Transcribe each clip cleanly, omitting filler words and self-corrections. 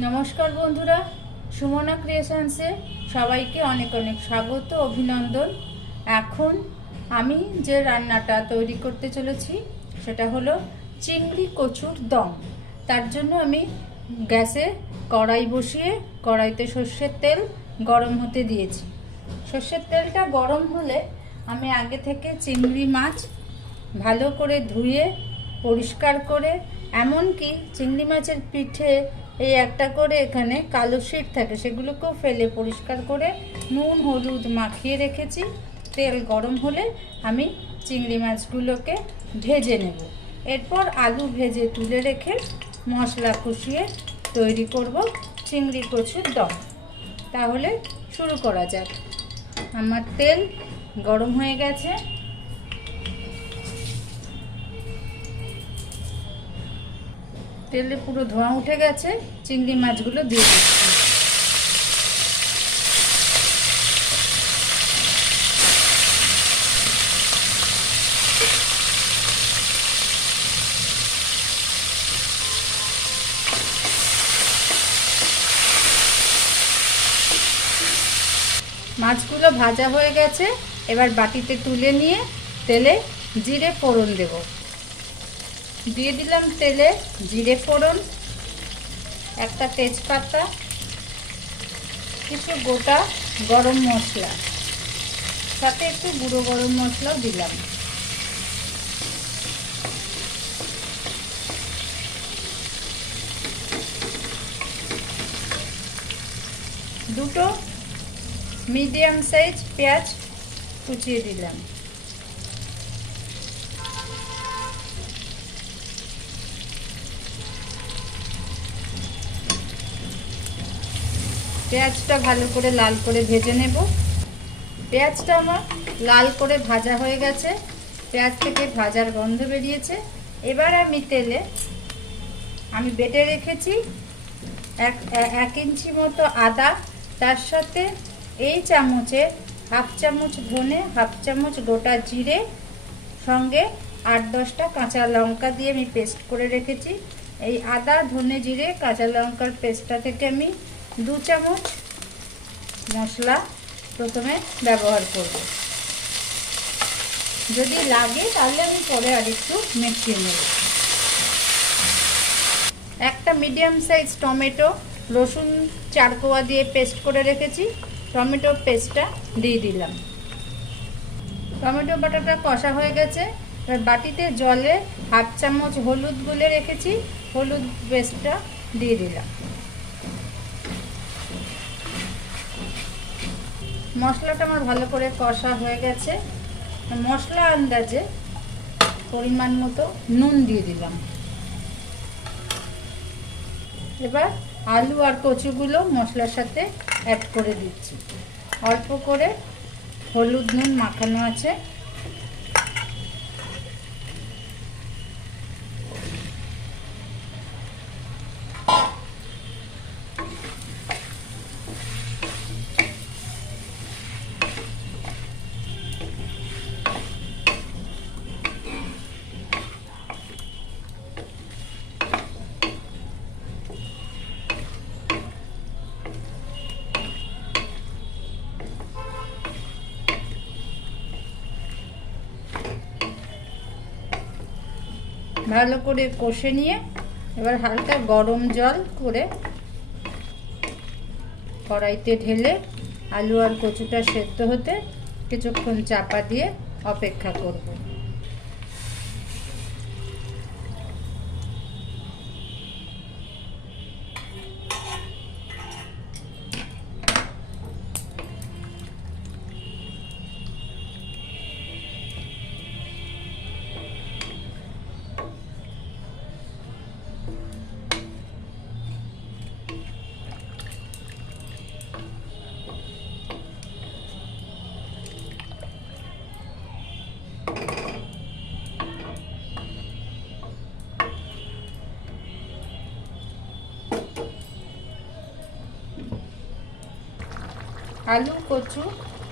নমস্কার বন্ধুরা, সুমনা ক্রিয়েশনসে সবাইকে অনেক অনেক স্বাগত, অভিনন্দন। এখন আমি যে রান্নাটা তৈরি করতে চলেছি সেটা হলো চিংড়ি কচুর দম। তার জন্য আমি গ্যাসে কড়াই বসিয়ে কড়াইতে সর্ষের তেল গরম হতে দিয়েছি। সর্ষের তেলটা গরম হলে আমি আগে থেকে চিংড়ি মাছ ভালো করে ধুয়ে পরিষ্কার করে, এমনকি চিংড়ি মাছের পিঠে এই একটা করে এখানে কালো শিট থাকে, সেগুলোকেও ফেলে পরিষ্কার করে নুন হলুদ মাখিয়ে রেখেছি। তেল গরম হলে আমি চিংড়ি মাছগুলোকে ভেজে নেব। এরপর আলু ভেজে তুলে রেখে মশলা কষিয়ে তৈরি করব চিংড়ি কচুর দম। তাহলে শুরু করা যাক। আমার তেল গরম হয়ে গেছে। তেলে পুরো ধোঁয়া উঠে গেছে। চিংড়ি মাছগুলো দিয়ে দিচ্ছি। মাছগুলো ভাজা হয়ে গেছে। এবার বাটিতে তুলে নিয়ে তেলে জিরে ফোড়ন দেব। দিয়ে দিলাম তেলে জিরে ফোড়ন, একটা তেজপাতা, কিছু গোটা গরম মশলা, সাথে একটু গুঁড়ো গরম মশলাও দিলাম। দুটো মিডিয়াম সাইজ পেঁয়াজ কুচিয়ে দিলাম। পেঁয়াজটা ভালো করে লাল করে ভেজে নেব। পেঁয়াজটা আমার লাল করে ভাজা হয়ে গেছে। পেঁয়াজ থেকে ভাজার গন্ধ বেরিয়েছে। এবার আমি তেলে বেটে রেখেছি এক ইঞ্চি মতো আদা, তার সাথে এই চামচে হাফ চামচ ধনে, হাফ চামচ গোটা জিরে, সঙ্গে 8-10টা কাঁচা লঙ্কা দিয়ে আমি পেস্ট করে রেখেছি। এই আদা ধনে জিরে কাঁচা লঙ্কার পেস্টটা থেকে আমি 2 চামচ মশলা প্রথমে ব্যবহার করব। যদি লাগে তাহলে আমি পরে আরেকটু মিশিয়ে নেব। একটা মিডিয়াম সাইজ টমেটো, রসুন 4 কোয়া দিয়ে পেস্ট করে রেখেছি, টমেটো পেস্টটা দিয়ে দিলাম। টমেটো বাটাটা কষা হয়ে গেছে। এবার বাটিতে জলে হাফ চামচ হলুদ গুলে রেখেছি, হলুদ পেস্টটা দিয়ে দিলাম। মশলাটা আমার ভালো করে কষা হয়ে গেছে। মশলা আন্দাজে পরিমাণ মতো নুন দিয়ে দিলাম। এবার আলু আর কচুগুলো মশলার সাথে অ্যাড করে দিচ্ছি। অল্প করে হলুদ নুন মাখানো আছে। ভালো করে কষে নিয়ে এবার হালকা গরম জল করে কড়াইতে ঢেলে আলু আর কচুটা সেদ্ধ হতে কিছুক্ষণ চাপা দিয়ে অপেক্ষা করব। আলু কচু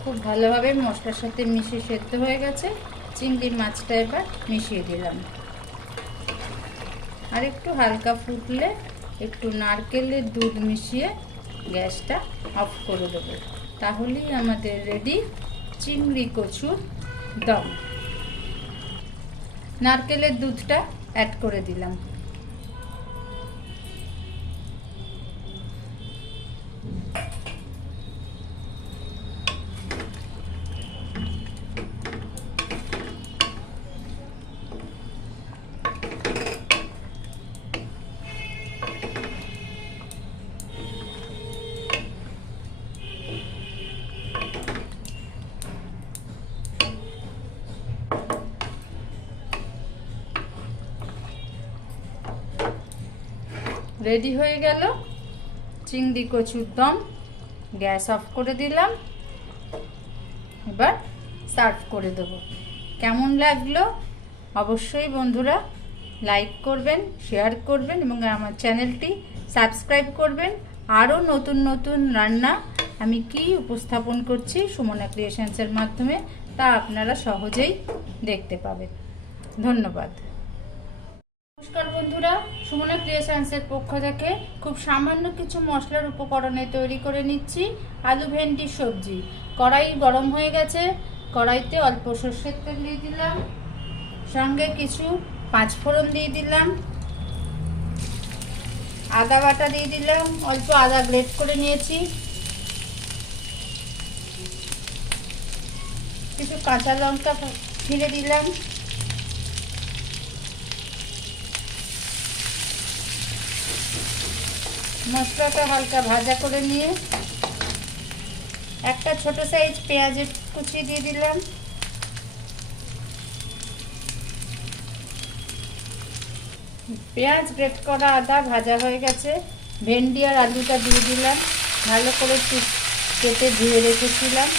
খুব ভালোভাবে মশলার সাথে মিশিয়ে সেদ্ধ হয়ে গেছে। চিংড়ি মাছটা এবার মিশিয়ে দিলাম। আর একটু হালকা ফুটলে একটু নারকেলের দুধ মিশিয়ে গ্যাসটা অফ করে দেবো। তাহলেই আমাদের রেডি চিংড়ি কচুর দম। নারকেলের দুধটা অ্যাড করে দিলাম। রেডি হয়ে গেল চিংড়ি কচুর দম। গ্যাস অফ করে দিলাম। এবার সার্ভ করে দেব। কেমন লাগলো অবশ্যই বন্ধুরা লাইক করবেন, শেয়ার করবেন এবং আমার চ্যানেলটি সাবস্ক্রাইব করবেন। আরও নতুন নতুন রান্না আমি কি উপস্থাপন করছি সুমনা ক্রিয়েশনসের মাধ্যমে তা আপনারা সহজেই দেখতে পাবেন। ধন্যবাদ। নমস্কার বন্ধুরা, সুমনা ক্রিয়েশনসের পক্ষ থেকে খুব সামান্য কিছু মশলার উপকরণে তৈরি করে নিচ্ছি আলু ভেন্ডি সবজি। কড়াই গরম হয়ে গেছে, কড়াইতে অল্প সর্ষের তেল দিয়ে দিলাম, সঙ্গে কিছু পাঁচফোড়ন দিয়ে দিলাম, আদা বাটা দিয়ে দিলাম, অল্প আদা গ্রেট করে নিয়েছি, কিছু কাঁচা লঙ্কা ছিঁড়ে দিলাম, মশলাটা হালকা ভাজা করে নিয়ে একটা ছোট সাইজ পেঁয়াজের কুচি দিয়ে দিলাম, পেঁয়াজ গ্রেট করা আদা ভাজা হয়ে গেছে, ভেন্ডি আর আলুটা দিয়ে দিলাম, ভালো করে কেটে ধুয়ে রেখেছিলাম,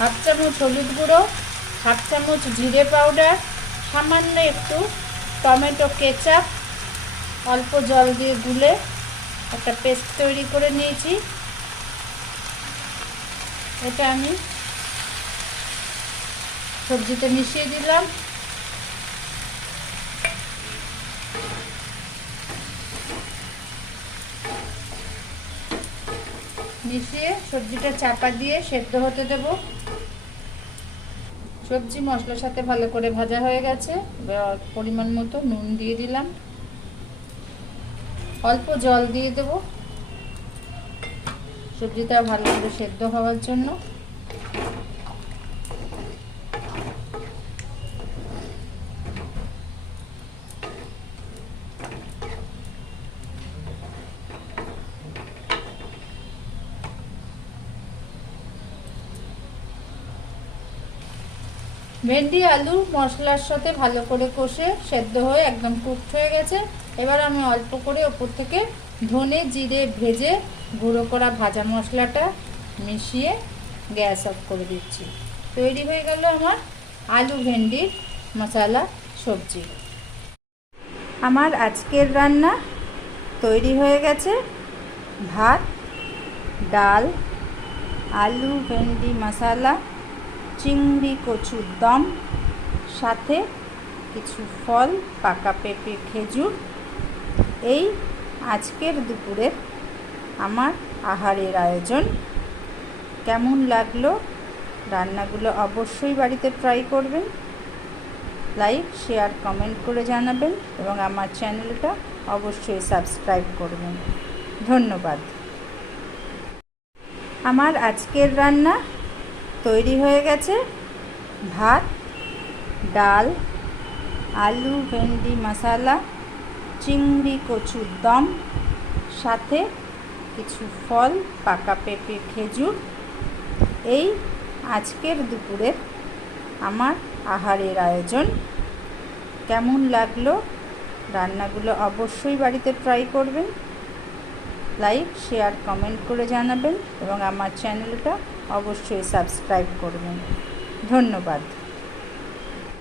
হাফ চামচ হলুদ গুঁড়ো, হাফ চামচ জিরে পাউডার, সামান্য একটু টমেটো কেচাপ, অল্প জল দিয়ে গুলে একটা পেস্ট তৈরি করে নিয়েছি। এটা আমি সবজিতে মিশিয়ে দিলাম। মিশিয়ে সবজিটা চাপা দিয়ে সেদ্ধ হতে দেব। সবজি মশলার সাথে ভালো করে ভাজা হয়ে গেছে। এবার পরিমাণ মতো নুন দিয়ে দিলাম, অল্প জল দিয়ে দেব সবজিটা ভালো করে সেদ্ধ হওয়ার জন্য। ভেন্ডি আলু মশলার সাথে ভালো করে কষে সেদ্ধ হয়ে একদম কুকড হয়ে গেছে। এবার আমি অল্প করে ওপর থেকে ধনে জিরে ভেজে গুঁড়ো করা ভাজা মশলাটা মিশিয়ে গ্যাস অফ করে দিচ্ছি। তৈরি হয়ে গেল আমার আলু ভেন্ডির মশলা সবজি। আমার আজকের রান্না তৈরি হয়ে গেছে। ভাত, ডাল, আলু ভেন্ডি মশলা, চিংড়ি কচুর দম, সাথে কিছু ফল, পাকা পেঁপে, খেজুর। এই আজকের দুপুরের আমার আহারের আয়োজন। কেমন লাগলো রান্নাগুলো অবশ্যই বাড়িতে ট্রাই করবেন। লাইক, শেয়ার, কমেন্ট করে জানাবেন এবং আমার চ্যানেলটা অবশ্যই সাবস্ক্রাইব করবেন। ধন্যবাদ। আমার আজকের রান্না তৈরি হয়ে গেছে। ভাত, ডাল, আলু ভেন্ডি মশলা, চিংড়ি কচুর দম, সাথে কিছু ফল, পাকা পেঁপে, খেজুর। এই আজকের দুপুরের আমার আহারের আয়োজন। কেমন লাগলো রান্নাগুলো অবশ্যই বাড়িতে ট্রাই করবেন। লাইক, শেয়ার, কমেন্ট করে জানাবেন এবং আমার চ্যানেলটা অবশ্যই সাবস্ক্রাইব করবেন। ধন্যবাদ।